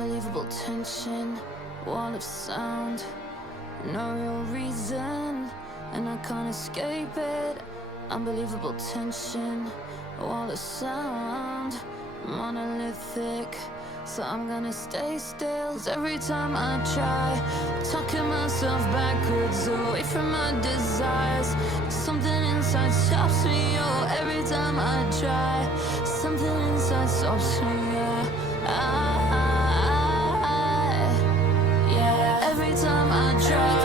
Unbelievable tension, wall of sound, no real reason, and I can't escape it. Unbelievable tension, wall of sound, monolithic, so I'm gonna stay still. 'Cause every time I try, talking myself backwards away from my desires, something inside stops me, oh, every time I try, something inside stops me, yeah. Every time I try,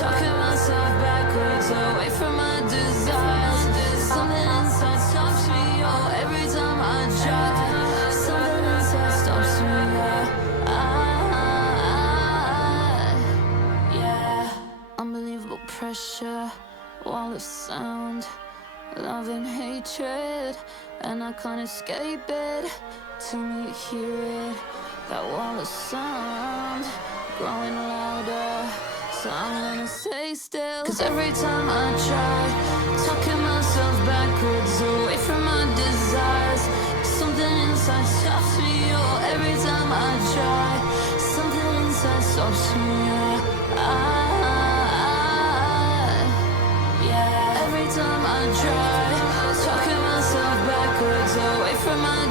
talking myself backwards away from my desires, something inside stops me, oh, every time I try, something inside stops me, yeah. Unbelievable pressure, wall of sound, love and hatred, and I can't escape it. Till you hear it, that wall of sound growing louder, so I'm gonna stay still. 'Cause every time I try, talking myself backwards away from my desires, something inside stops me, oh, every time I try, something inside stops me, yeah. Every time I try, talking myself backwards away from my